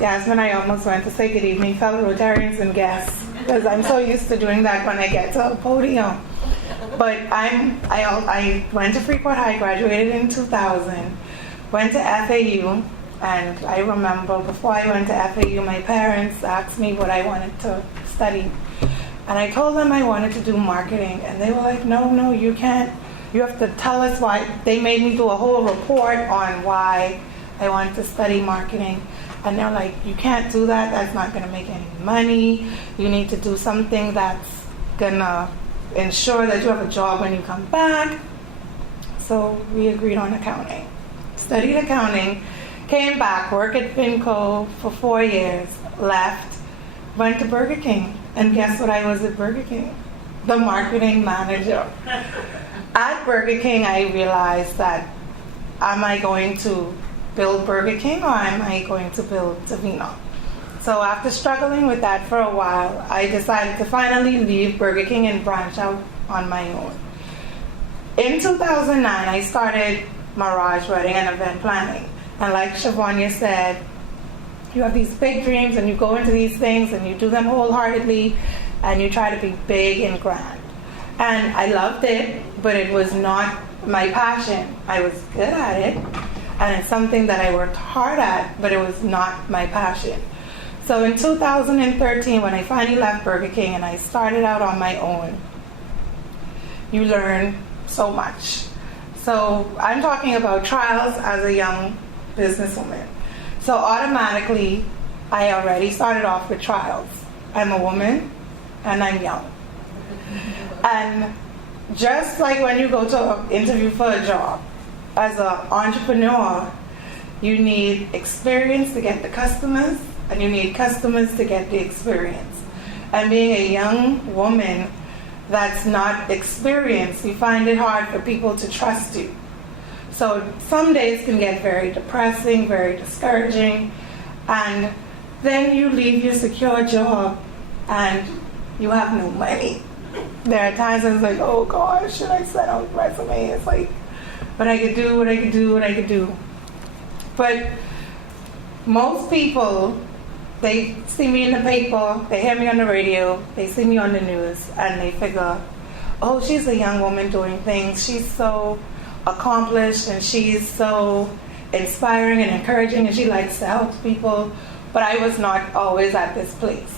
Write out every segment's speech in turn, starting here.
Yasmin, I almost went to say good evening, fellow Rotarians and guests, because I'm so used to doing that when I get to a podium. But I went to Freeport High, graduated in 2000, went to FAU, and I remember before I went to FAU, my parents asked me what I wanted to study. And I told them I wanted to do marketing, and they were like, no, you can't. You have to tell us why. They made me do a whole report on why I wanted to study marketing. And they're like, you can't do that. That's not going to make any money. You need to do something that's going to ensure that you have a job when you come back. So we agreed on accounting. Studied accounting, came back, worked at Finco for 4 years, left, went to Burger King. And guess what I was at Burger King? The marketing manager. At Burger King, I realized that, am I going to build Burger King or am I going to build Davina? So after struggling with that for a while, I decided to finally leave Burger King and branch out on my own. In 2009, I started Mirage Wedding and Event Planning. And like Shavonia said, you have these big dreams and you go into these things and you do them wholeheartedly and you try to be big and grand. And I loved it, but it was not my passion. I was good at it, and it's something that I worked hard at, but it was not my passion. So in 2013, when I finally left Burger King and I started out on my own, you learn so much. So I'm talking about trials as a young businesswoman. So automatically, I already started off with trials. I'm a woman, and I'm young. And just like when you go to an interview for a job, as an entrepreneur, you need experience to get the customers, and you need customers to get the experience. And being a young woman that's not experienced, you find it hard for people to trust you. So some days can get very depressing, very discouraging, and then you leave your secure job and you have no money. There are times when it's like, oh gosh, should I send out a resume? It's like, what I could do. But most people, they see me in the paper, they hear me on the radio, they see me on the news, and they figure, oh, she's a young woman doing things. She's so accomplished and she's so inspiring and encouraging and she likes to help people. But I was not always at this place.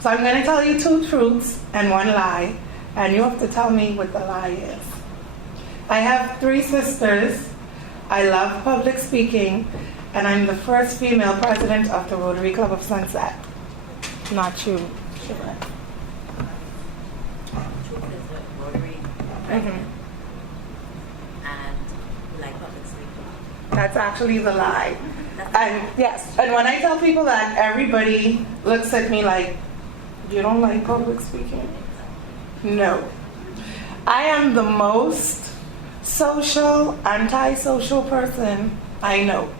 So I'm going to tell you 2 truths and 1 lie, and you have to tell me what the lie is. I have 3 sisters. I love public speaking, and I'm the first female president of the Rotary Club of Sunset. Not true. Sure. Truth is a Rotary president, and you like public speaking. That's actually the lie. And yes, and when I tell people that, everybody looks at me like, you don't like public speaking? No. I am the most social, antisocial person I know.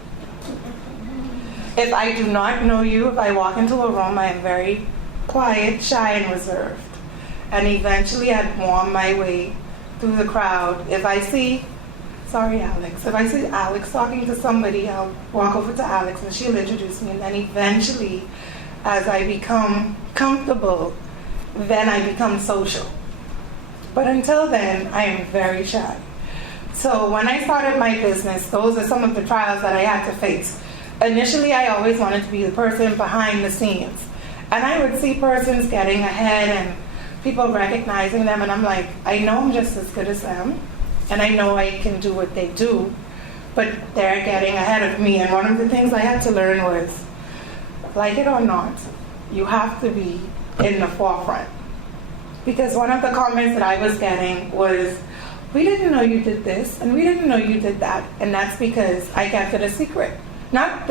If I do not know you, if I walk into a room, I am very quiet, shy, and reserved. And eventually I'd warm my way through the crowd. If I see Alex talking to somebody, I'll walk over to Alex and she'll introduce me. And then eventually, as I become comfortable, then I become social. But until then, I am very shy. So when I started my business, those are some of the trials that I had to face. Initially, I always wanted to be the person behind the scenes. And I would see persons getting ahead and people recognizing them, and I'm like, I know I'm just as good as them, and I know I can do what they do, but they're getting ahead of me. And one of the things I had to learn was, like it or not, you have to be in the forefront. Because one of the comments that I was getting was, we didn't know you did this, and we didn't know you did that, and that's because I kept it a secret. Not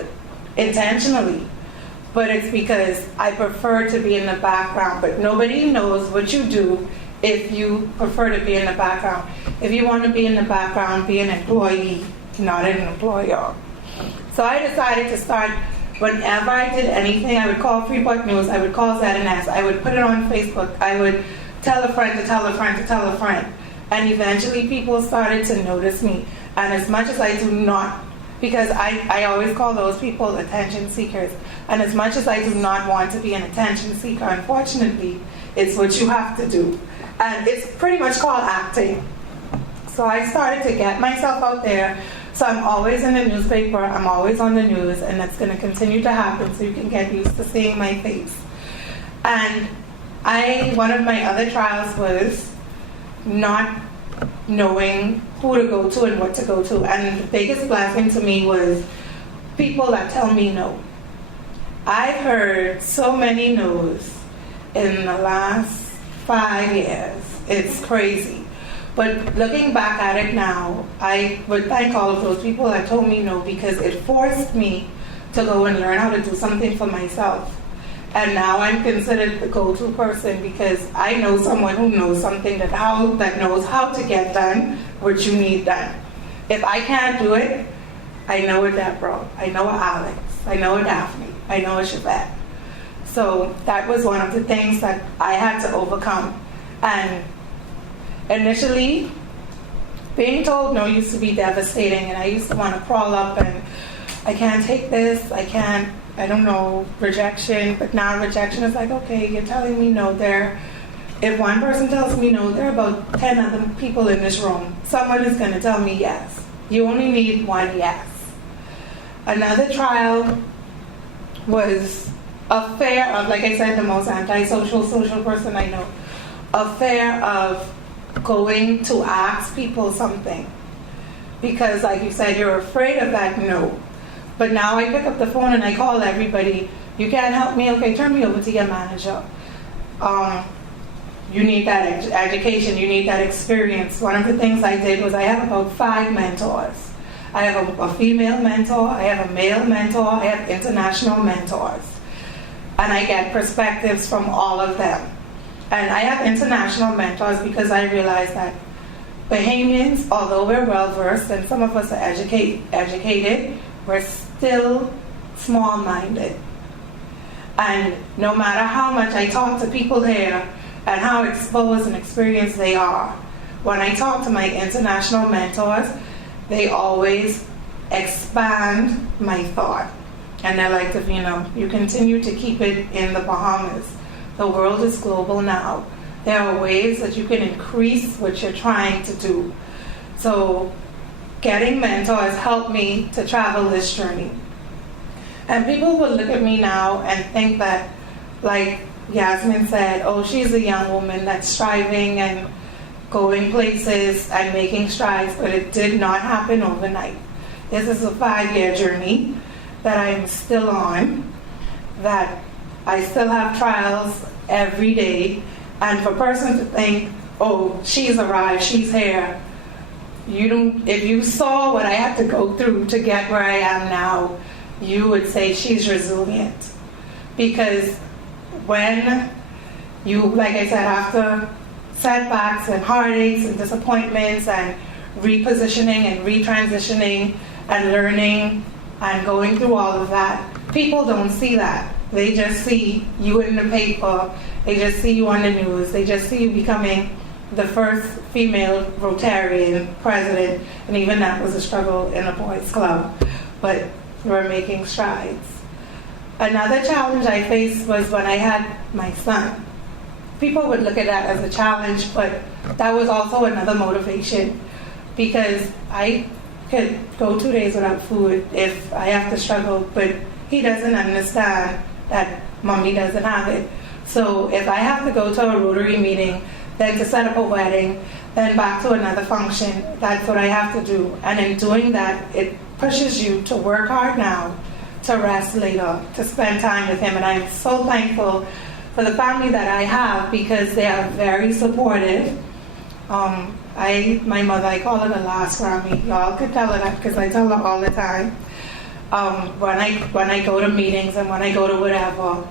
intentionally, but it's because I prefer to be in the background, but nobody knows what you do if you prefer to be in the background. If you want to be in the background, be an employee, not an employer. So I decided to start, whenever I did anything, I would call Freeport News, I would call ZNS, I would put it on Facebook, I would tell a friend to tell a friend to tell a friend. And eventually people started to notice me. And as much as I do not because I always call those people attention seekers. And as much as I do not want to be an attention seeker, unfortunately, it's what you have to do. And it's pretty much called acting. So I started to get myself out there. So I'm always in the newspaper, I'm always on the news, and that's going to continue to happen, so you can get used to seeing my face. And one of my other trials was not knowing who to go to and what to go to. And the biggest blessing to me was people that tell me no. I've heard so many no's in the last 5 years. It's crazy. But looking back at it now, I would thank all of those people that told me no, because it forced me to go and learn how to do something for myself. And now I'm considered the go-to person because I know someone who knows something that knows how to get done what you need done. If I can't do it, I know a Deborah, I know a Alex, I know a Daphne, I know a Shabbat. So that was one of the things that I had to overcome. And initially, being told no used to be devastating, and I used to want to crawl up and I can't take this, I don't know, rejection. But now rejection is like, okay, you're telling me no. If one person tells me no, there are about 10 other people in this room. Someone is going to tell me yes. You only need one yes. Another trial was a fear of, like I said, the most antisocial social person I know. A fear of going to ask people something. Because like you said, you're afraid of that no. But now I pick up the phone and I call everybody. You can't help me? Okay, turn me over to your manager. You need that education, you need that experience. One of the things I did was I have about 5 mentors. I have a female mentor, I have a male mentor, I have international mentors. And I get perspectives from all of them. And I have international mentors because I realize that Bahamians, although we're well-versed and some of us are educated, we're still small-minded. And no matter how much I talk to people here and how exposed and experienced they are, when I talk to my international mentors, they always expand my thought. And they're like, Davina, you continue to keep it in the Bahamas. The world is global now. There are ways that you can increase what you're trying to do. So getting mentors helped me to travel this journey. And people will look at me now and think that, like Yasmin said, oh, she's a young woman that's striving and going places and making strides, but it did not happen overnight. This is a 5-year journey that I'm still on, that I still have trials every day. And for a person to think, oh, she's arrived, she's here, if you saw what I had to go through to get where I am now, you would say she's resilient. Because when you, like I said, after setbacks and heartaches and disappointments and repositioning and retransitioning and learning and going through all of that, people don't see that. They just see you in the paper, they just see you on the news, they just see you becoming the first female Rotarian president, and even that was a struggle in a boys' club, but we're making strides. Another challenge I faced was when I had my son. People would look at that as a challenge, but that was also another motivation, because I could go 2 days without food if I have to struggle, but he doesn't understand that mommy doesn't have it. So if I have to go to a Rotary meeting, then to set up a wedding, then back to another function, that's what I have to do. And in doing that, it pushes you to work hard now, to rest later, to spend time with him. And I'm so thankful for the family that I have, because they are very supportive. My mother, I call her the last Grammy. Y'all could tell her that because I tell her all the time. When I go to meetings and when I go to whatever,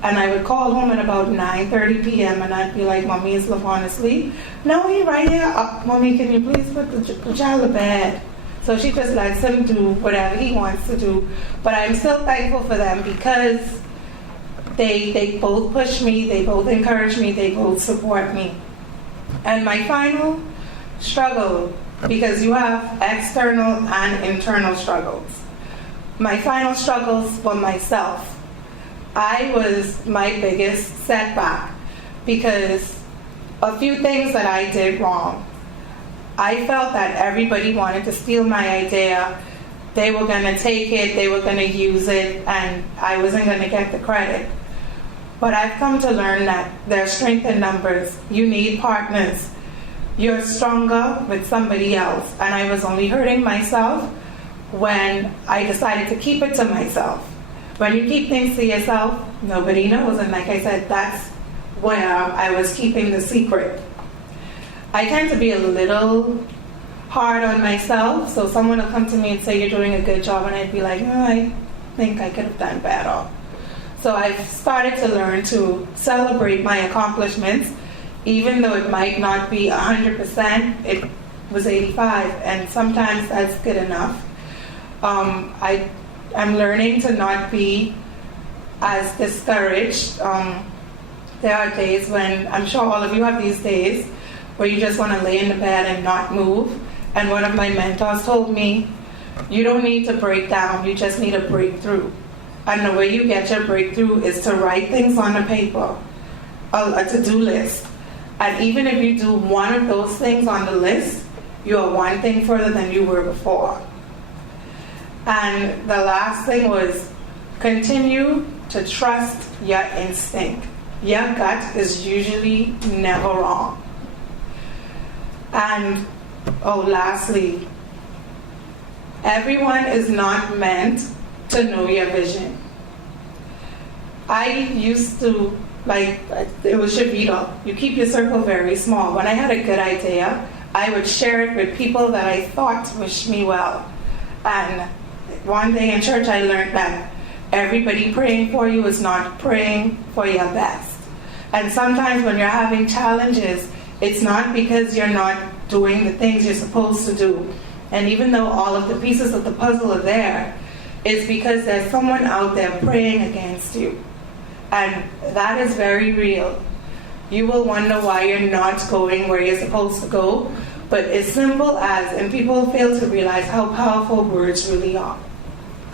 and I would call home at about 9:30 p.m. and I'd be like, Mommy, is LaVon asleep? No, he's right here. Mommy, can you please put the child to bed? So she just lets him do whatever he wants to do. But I'm still thankful for them, because they both push me, they both encourage me, they both support me. And my final struggle because you have external and internal struggles. My final struggles were myself. I was my biggest setback because a few things that I did wrong. I felt that everybody wanted to steal my idea. They were going to take it, they were going to use it, and I wasn't going to get the credit. But I've come to learn that there's strength in numbers. You need partners. You're stronger with somebody else. And I was only hurting myself when I decided to keep it to myself. When you keep things to yourself, nobody knows. And like I said, that's where I was keeping the secret. I tend to be a little hard on myself. So someone will come to me and say, you're doing a good job. And I'd be like, I think I could have done better. So I've started to learn to celebrate my accomplishments, even though it might not be 100%, it was 85, and sometimes that's good enough. I'm learning to not be as discouraged. There are days when, I'm sure all of you have these days, where you just want to lay in the bed and not move. And one of my mentors told me, you don't need to break down, you just need a breakthrough. And the way you get your breakthrough is to write things on a paper, a to-do list. And even if you do one of those things on the list, you are one thing further than you were before. And the last thing was continue to trust your instinct. Your gut is usually never wrong. And lastly, everyone is not meant to know your vision. I used to, it was Shavita, you keep your circle very small. When I had a good idea, I would share it with people that I thought wished me well. And one day in church I learned that everybody praying for you is not praying for your best. And sometimes when you're having challenges, it's not because you're not doing the things you're supposed to do. And even though all of the pieces of the puzzle are there, it's because there's someone out there praying against you. And that is very real. You will wonder why you're not going where you're supposed to go, but it's simple as, and people fail to realize how powerful words really are.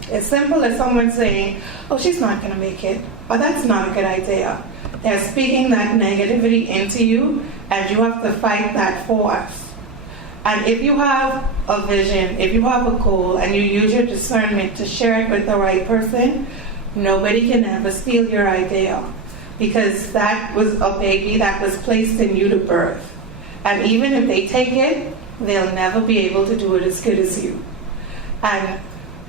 It's simple as someone saying, she's not going to make it, or that's not a good idea. They're speaking that negativity into you, and you have to fight that force. And if you have a vision, if you have a goal, and you use your discernment to share it with the right person, nobody can ever steal your idea, because that was a baby that was placed in you to birth. And even if they take it, they'll never be able to do it as good as you. And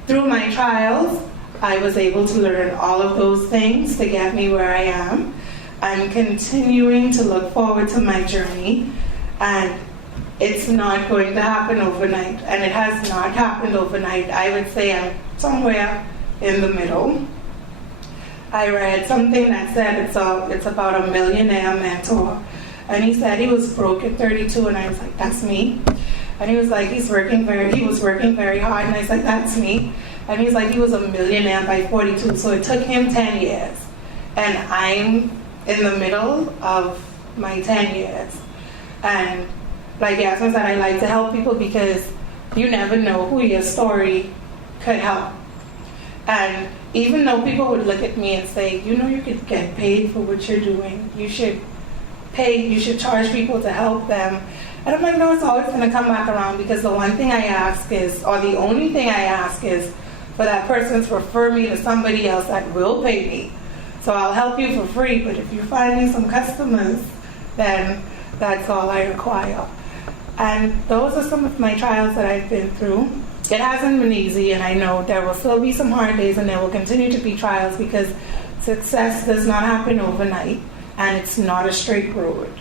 through my trials, I was able to learn all of those things to get me where I am. I'm continuing to look forward to my journey, and it's not going to happen overnight, and it has not happened overnight. I would say I'm somewhere in the middle. I read something that said it's about a millionaire mentor, and he said he was broke at 32, and I was like, that's me. And he was like, he was working very hard, and I was like, that's me. And he's like, he was a millionaire by 42, so it took him 10 years. And I'm in the middle of my 10 years. And like Yasmin said, I like to help people because you never know who your story could help. And even though people would look at me and say, you could get paid for what you're doing, you should charge people to help them. And I'm like, no, it's always going to come back around, because the one thing I ask is, or the only thing I ask is for that person to refer me to somebody else that will pay me. So I'll help you for free, but if you find me some customers, then that's all I require. And those are some of my trials that I've been through. It hasn't been easy, and I know there will still be some hard days, and there will continue to be trials, because success does not happen overnight, and it's not a straight road.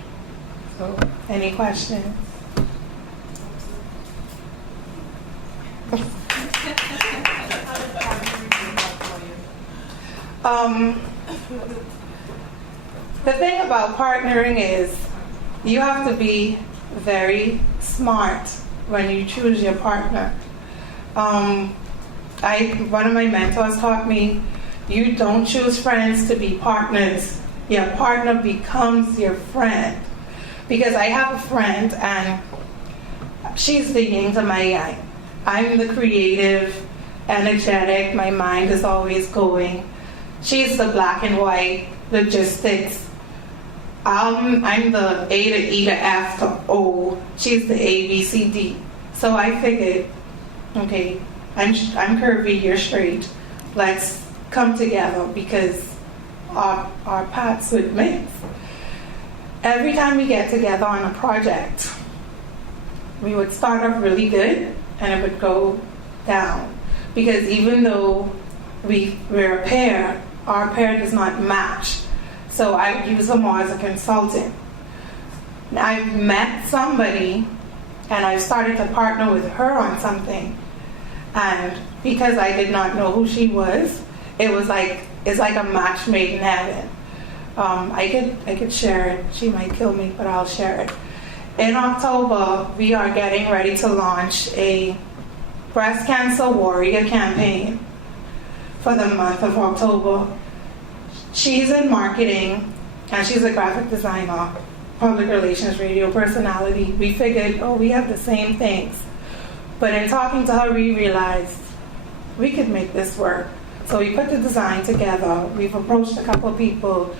So, any questions? The thing about partnering is you have to be very smart when you choose your partner. One of my mentors taught me, you don't choose friends to be partners. Your partner becomes your friend. Because I have a friend, and she's the yin to my yang. I'm the creative, energetic, my mind is always going. She's the black and white, logistics. I'm the A to E to F to O. She's the A, B, C, D. So I figured, okay, I'm curvy, you're straight. Let's come together because our paths would mix. Every time we get together on a project, we would start off really good and it would go down. Because even though we're a pair, our pair does not match. So I would use her more as a consultant. I've met somebody and I started to partner with her on something. And because I did not know who she was, it's like a match made in heaven. I could share it. She might kill me, but I'll share it. In October, we are getting ready to launch a breast cancer warrior campaign for the month of October. She's in marketing and she's a graphic designer, public relations, radio personality. We figured, we have the same things. But in talking to her, we realized we could make this work. So we put the design together. We've approached a couple of people.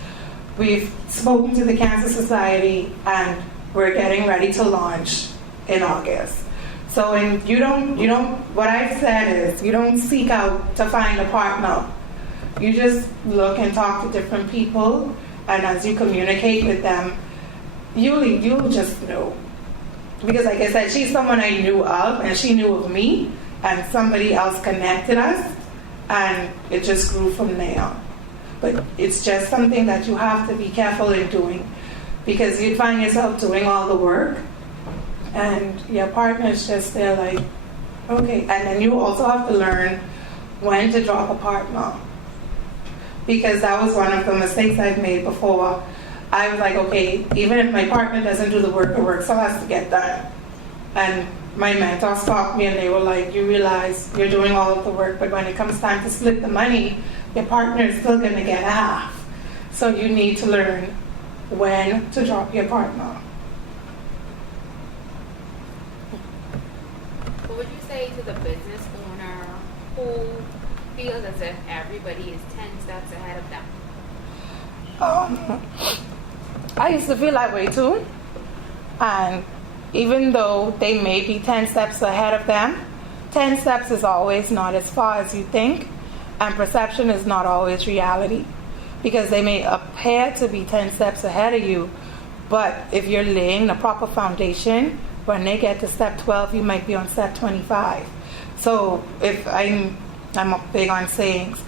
We've spoken to the Cancer Society, and we're getting ready to launch in August. So what I've said is, you don't seek out to find a partner. You just look and talk to different people, and as you communicate with them, you'll just know. Because like I said, she's someone I knew of, and she knew of me, and somebody else connected us, and it just grew from there. But it's just something that you have to be careful in doing, because you find yourself doing all the work, and your partner's just there like, okay. And then you also have to learn when to drop a partner, because that was one of the mistakes I've made before. I was like, okay, even if my partner doesn't do the work still has to get done. And my mentors stopped me and they were like, you realize you're doing all of the work, but when it comes time to split the money, your partner is still going to get half. So you need to learn when to drop your partner. What would you say to the business owner who feels as if everybody is 10 steps ahead of them? I used to feel that way too. And even though they may be 10 steps ahead of them, 10 steps is always not as far as you think, and perception is not always reality. Because they may appear to be 10 steps ahead of you, but if you're laying the proper foundation, when they get to step 12, you might be on step 25. So if I'm big on sayings.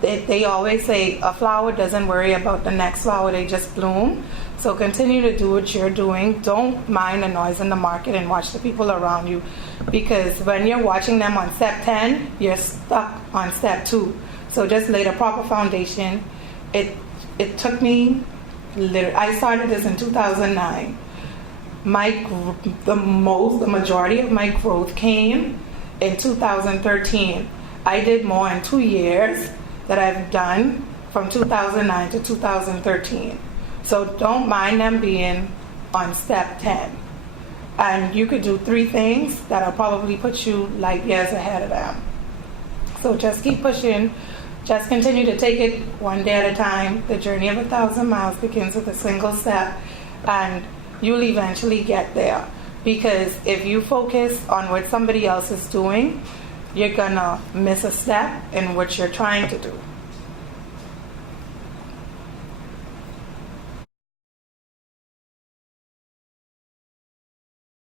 They always say a flower doesn't worry about the next flower, they just bloom. So continue to do what you're doing. Don't mind the noise in the market and watch the people around you, because when you're watching them on step 10, you're stuck on step 2. So just lay the proper foundation. It took me, I started this in 2009. The majority of my growth came in 2013. I did more in 2 years that I've done from 2009 to 2013. So don't mind them being on step 10. And you could do 3 things that'll probably put you light years ahead of them. So just keep pushing. Just continue to take it one day at a time. The journey of 1,000 miles begins with a single step, and you'll eventually get there. Because if you focus on what somebody else is doing, you're gonna miss a step in what you're trying to do.